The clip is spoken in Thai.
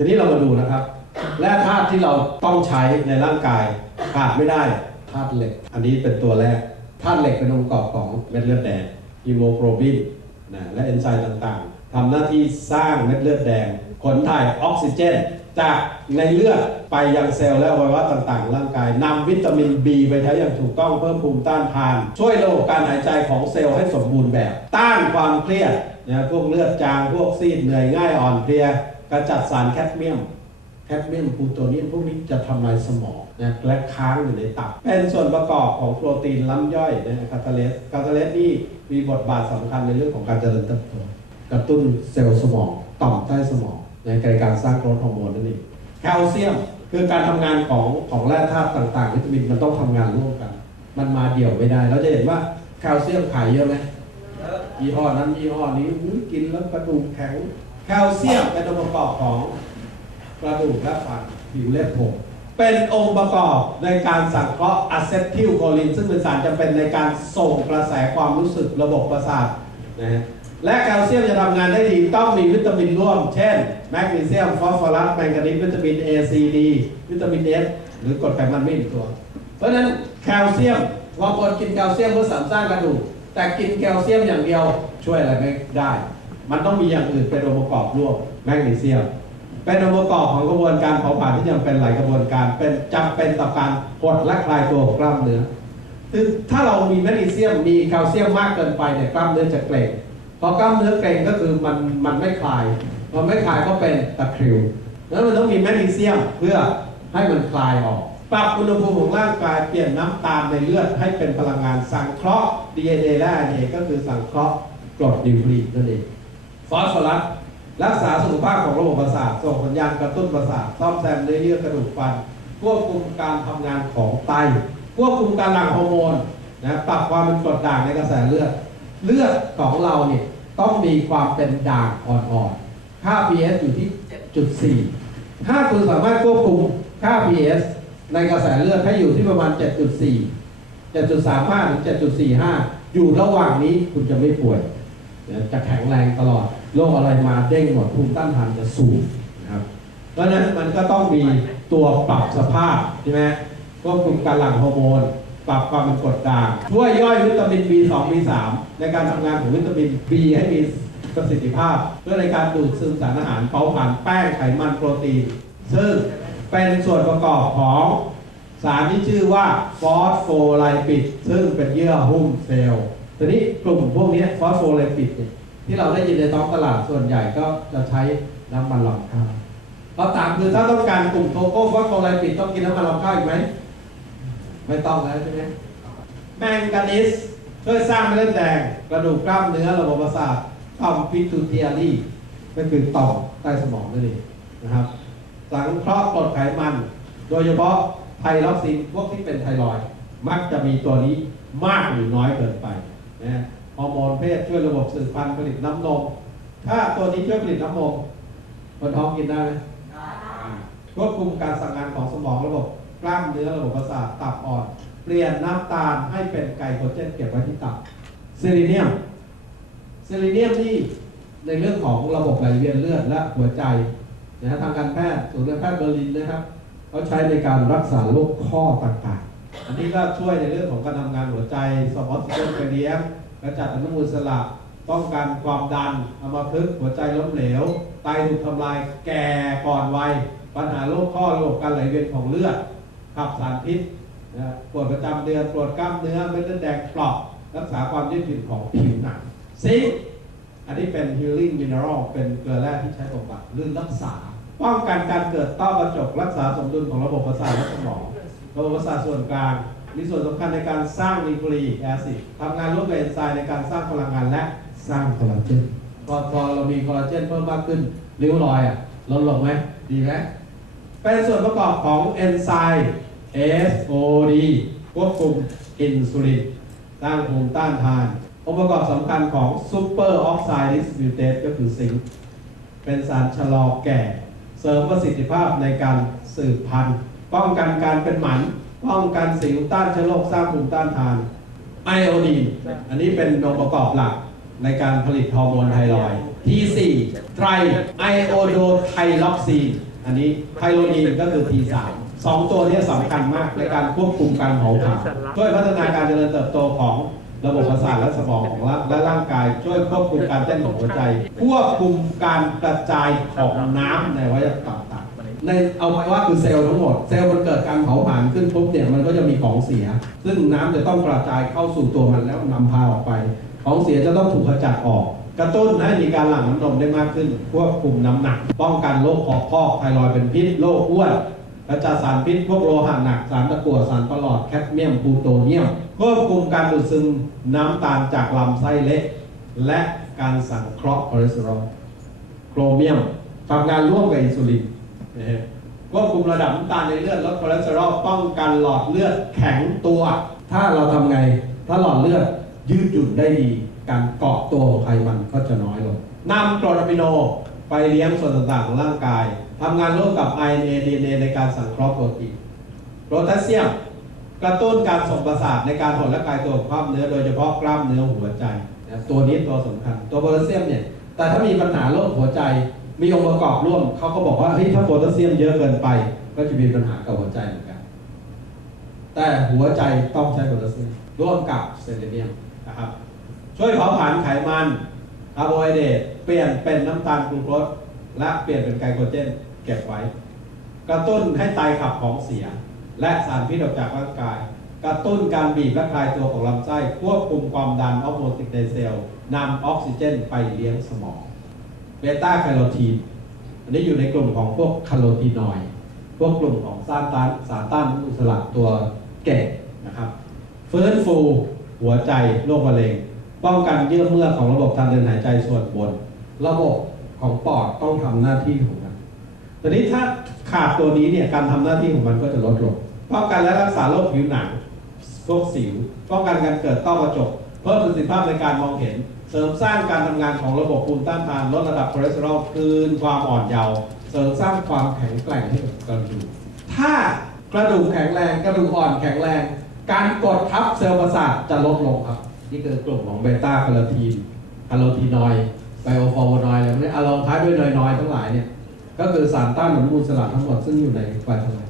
ทีนี้เรามาดูนะครับและธาตุที่เราต้องใช้ในร่างกายขาดไม่ได้ธาตุเหล็ก อันนี้เป็นตัวแรกธาตุเหล็กเป็นองค์ประกอบของเม็ดเลือดแดงฮีโมโกลบินนะและเอนไซม์ต่างๆทำหน้าที่สร้างเม็ดเลือดแดง ขนถ่ายออกซิเจน จากในเลือดไปยังเซลล์และอวัยวะต่างๆ ร่างกายนำวิตามิน B ไปใช้อย่างถูกต้องเพิ่มภูมิต้านทาน ช่วยระบบการหายใจของเซลล์ให้สมบูรณ์แบบ ต้านความเครียดนะพวกเลือดจางพวกซีดเหนื่อยง่ายอ่อนเพลีย การจัดสารแคดเมียมแคดเมียมพูโตเนียมพวกนี้จะทำลายสมองนะและค้างอยู่ในตับ เป็นส่วนประกอบของโปรตีนล้ำย่อยนะคาตาเลสคาตาเลสนี่มีบทบาทสำคัญในเรื่องของการเจริญเติบโตกระตุ้นเซลล์สมองต่อมใต้สมอง ในการสร้างโกรทฮอร์โมนนั่นเองแคลเซียมคือการทำงานของของแร่ธาตุต่างๆ วิตามินมันต้องทำงานร่วมกัน มันมาเดี่ยวไม่ได้เราจะเห็นว่าแคลเซียมขายเยอะไหมยี่ห้อนั้นยี่ห้อนี้อุ๊ยกินแล้วกระดูกแข็ง แคลเซียมเป็นองค์ประกอบของกระดูกและฟันผิวเล็บผมเป็นองค์ประกอบในการสังเคราะห์อะเซทิลโคลินซึ่งเป็นสารจำเป็นในการส่งกระแสความรู้สึกระบบประสาทนะฮะและแคลเซียมจะทำงานได้ดีต้องมีวิตามินร่วม เช่น แมกนีเซียม ฟอสฟอรัส แมงกานีสวิตามิน A C D วิตามิน S หรือกรดไขมันไม่มีตัว เพราะฉะนั้นแคลเซียมบางคนกินแคลเซียมเพื่อเสริมสร้างกระดูกแต่กินแคลเซียมอย่างเดียวช่วยอะไรไม่ได้ มันต้องมีอย่างอื่นเป็นองค์ประกอบร่วมแมกนีเซียมเป็นองค์ประกอบของกระบวนการเผาผลาญที่ยังเป็นหลายกระบวนการ เป็นจำเป็นต่อการหดและคลายตัวของกล้ามเนื้อคือถ้าเรามีแมกนีเซียมมีแคลเซียมมากเกินไปเนี่ยกล้ามเนื้อจะเกร็งพอกล้ามเนื้อเกร็งก็คือมันมันไม่คลายพอไม่คลายก็เป็นตะคริวแล้วมันต้องมีแมกนีเซียมเพื่อให้มันคลายออกปรับอุณหภูมิของร่างกายเปลี่ยนน้ำตาลในเลือดให้เป็นพลังงานสังเคราะห์ DNA และ RNA ก็คือสังเคราะห์กรดนิวคลีกนั่นเอง ฟอสฟอรัสรักษาสุขภาพของระบบประสาทส่งสัญญาณกระตุ้นประสาทซ่อมแซมเนื้อเยื่อกระดูกฟัน ควบคุมการทำงานของไต ควบคุมการหลั่งฮอร์โมนนะปรับความเป็นกรดด่างในกระแสเลือด เลือดของเราเนี่ยต้องมีความเป็นด่างอ่อนๆ ค่า pH อยู่ที่ 7.4 ถ้าคุณสามารถควบคุมค่า pH ในกระแสเลือดให้อยู่ที่ประมาณ 7.4 7.35ถึง7.45 อยู่ระหว่างนี้คุณจะไม่ป่วย จะแข็งแรงตลอดโรคอะไรมาเด้งหมดภูมิต้านทานจะสูงนะครับเพราะฉะนั้นมันก็ต้องมีตัวปรับสภาพใช่ไหมควบคุมการหลั่งฮอร์โมนปรับความเป็นกรดด่างช่วยย่อยวิตามิน B2 B3 ในการทำงานของวิตามิน B ให้มีประสิทธิภาพ เพื่อในการดูดซึมสารอาหารเผาผลาญแป้งไขมันโปรตีน ซึ่งเป็นส่วนประกอบของสารที่ชื่อว่าฟอสโฟไลปิดซึ่งเป็นเยื่อหุ้มเซลล์ ทีนี้กลุ่มพวกนี้ฟอสโฟไลปิดที่เราได้ยินในท้องตลาดส่วนใหญ่ก็จะใช้น้ำมันรำข้าวคำถามคือถ้าต้องการกลุ่มโทโก้ฟอสโฟไลปิดต้องกินน้ำมันรำข้าวอีกไหมไม่ต้องแล้วใช่ไหมแมงกานิสช่วยสร้างเม็ดเลือดแดงกระดูกกล้ามเนื้อระบบประสาทต่อมพิทูเทียรีก็คือต่อมใต้สมองนั่นเองนะครับ สังเคราะห์กรดไขมัน โดยเฉพาะไทรอกซินพวกที่เป็นไทรอยมักจะมีตัวนี้มากหรือน้อยเกินไป นะฮอร์โมนเพศช่วยระบบสืบพันธุ์ผลิตน้ำนม ถ้าตัวนี้ช่วยผลิตน้ำนมคนท้องกินได้ไหมควบคุมการสั่งงานของสมองระบบกล้ามเนื้อระบบประสาทตับอ่อน เปลี่ยนน้ำตาลให้เป็นไกลโคเจนเก็บไว้ที่ตับเซเลเนียมเซเลเนียมนี่ในเรื่องของระบบไหลเวียนเลือดและหัวใจนะฮะทางการแพทย์ศูนย์การแพทย์เบอร์ลินนะครับเขาใช้ในการรักษาโรคข้อต่างๆ อันนี้ก็ช่วยในเรื่องของการทำงานหัวใจสมองซิสเตมไปเลี้ยงกระจัดอนุมูลอิสระป้องกันความดันอัมพฤกหัวใจล้มเหลว ไตถูกทำลายแก่ก่อนวัย ปัญหาโรคข้อระบบการไหลเวียนของเลือด ขับสารพิษนะปวดประจำเดือนปวดกล้ามเนื้อเม็ดเลือดแดงปราะรักษาความยืดหยุ่นของผิวหนังซิอันนี้เป็น healing mineral เป็นเกลือแร่ที่ใช้บำบัดหรือรักษา ป้องกันการเกิดต้อกระจกรักษาสมดุลของระบบประสาทและสมอง ระบบประสาทส่วนกลาง มีส่วนสำคัญในการสร้างนิโคลีแอซิดทำงานร่วมกับเอนไซม์ในการสร้างพลังงานและสร้างคอลลาเจนพอพอเรามีคอลลาเจนเพิ่มมากขึ้นริ้วรอยอะลดลงไหมดีไหมเป็นส่วนประกอบของเอนไซม์ SOD ควบคุมอินซูลินสร้างภูมิต้านทาน องค์ประกอบสำคัญของซูเปอร์ออกไซด์ดิสบิวเตสก็คือซิงค์เป็นสารชะลอแก่ เสริมประสิทธิภาพในการสืบพันธุ์ ป้องกันการเป็นหมัน ป้องกันสิวต้านเชื้อโรคสร้างภูมิต้านทานไอโอดีนอันนี้เป็นองค์ประกอบหลักในการผลิตฮอร์โมนไทรอยด์ T4 ไตรไอโอโดไทล็อกซีนอันนี้ไทโรนีนก็คือ T3 สองตัวนี้สำคัญมากในการควบคุมการเผาผลาญช่วยพัฒนาการเจริญเติบโตของ ระบบประสาทและสมองของร่างและร่างกาย ช่วยควบคุมการเต้นของหัวใจ ควบคุมการกระจายของน้ำในอวัยวะต่างๆในเอาไว้ว่าคือเซลล์ทั้งหมด เซลล์มันเกิดการเผาผลาญขึ้นปุ๊บเนี่ยมันก็จะมีของเสีย ซึ่งน้ำจะต้องกระจายเข้าสู่ตัวมันแล้วนำพาออกไป ของเสียจะต้องถูกขจัดออก กระตุ้นให้มีการหลั่งน้ำนมได้มากขึ้น ควบคุมน้ำหนัก ป้องกันโรคหอบพอกไทรอยด์เป็นพิษโรคอ้วนกระจัดสารพิษพวกโลหะหนักสารตะกั่วสารประหลอดแคดเมียมพลูโตเนียม ควบคุมการดูดซึมน้ำตาลจากลำไส้เล็ก และการสังเคราะห์คอเลสเตอรอลโครเมียมทำงานร่วมกับอินซูลินนะฮะควบคุมระดับน้ำตาลในเลือดลดคอเลสเตอรอลป้องกันหลอดเลือดแข็งตัว ถ้าเราทำไง ถ้าหลอดเลือดยืดหยุ่นได้ดี การเกาะตัวของไขมันก็จะน้อยลงนำกรดอะมิโนไปเลี้ยงส่วนต่างๆของร่างกายทำงานร่วมกับ RNA DNA ในการสังเคราะห์โปรตีนโพแทสเซียม กระตุ้นการส่งประสาทในการหดและคลายตัวของกล้ามเนื้อโดยเฉพาะกล้ามเนื้อหัวใจนะตัวนี้ตัวสำคัญ ตัวโพแทสเซียมเนี่ย แต่ถ้ามีปัญหาโรคหัวใจ มีองค์ประกอบร่วม เขาก็บอกว่าเฮ้ยถ้าโพแทสเซียมเยอะเกินไป ก็จะมีปัญหากับหัวใจเหมือนกัน แต่หัวใจต้องใช้โพแทสเซียมร่วมกับเซเลเนียมนะครับ ช่วยเผาผลาญไขมันคาร์โบไฮเดรตเปลี่ยนเป็นน้ำตาลกลูโคสและเปลี่ยนเป็นไกลโคเจนเก็บไว้ กระตุ้นให้ไตขับของเสีย และสารพิษออกจากร่างกาย กระตุ้นการบีบและคลายตัวของลำไส้ควบคุมความดันออกโมติกในเซลล์นำออกซิเจนไปเลี้ยงสมองเบต้าแคโรทีนอันนี้อยู่ในกลุ่มของพวกคาโรทีนอยด์พวกกลุ่มของสารต้านสารต้านอนุมูลอิสระตัวเก่งนะครับฟื้นฟูหัวใจโรคมะเร็งป้องกันเยื่อเมื่อของระบบทางเดินหายใจส่วนบน ระบบของปอดต้องทำหน้าที่ของมัน ตอนนี้ถ้าขาดตัวนี้เนี่ยการทำหน้าที่ของมันก็จะลดลง ป้องกันและรักษาโรคผิวหนังพวกสิวป้องกันการเกิดต้อกระจก เพิ่มประสิทธิภาพในการมองเห็น เสริมสร้างการทำงานของระบบภูมิต้านทานลดระดับคอเลสเตอรอลคืนความอ่อนเยาว์เสริมสร้างความแข็งแกร่งให้กับกระดูกถ้ากระดูกแข็งแรงกระดูกอ่อนแข็งแรง การกดทับเซลล์ประสาทจะลดลงครับ นี่คือกลุ่มของเบต้าคาโทีนคาโรทีนอยไบโอฟอร์โนอยอะไรพวกนี้อาลองท้ายด้วยนอยๆทั้งหลายเนี่ยก็คือสารต้านอนุมูลอิสระทั้งหมดซึ่งอยู่ในไวท์ไล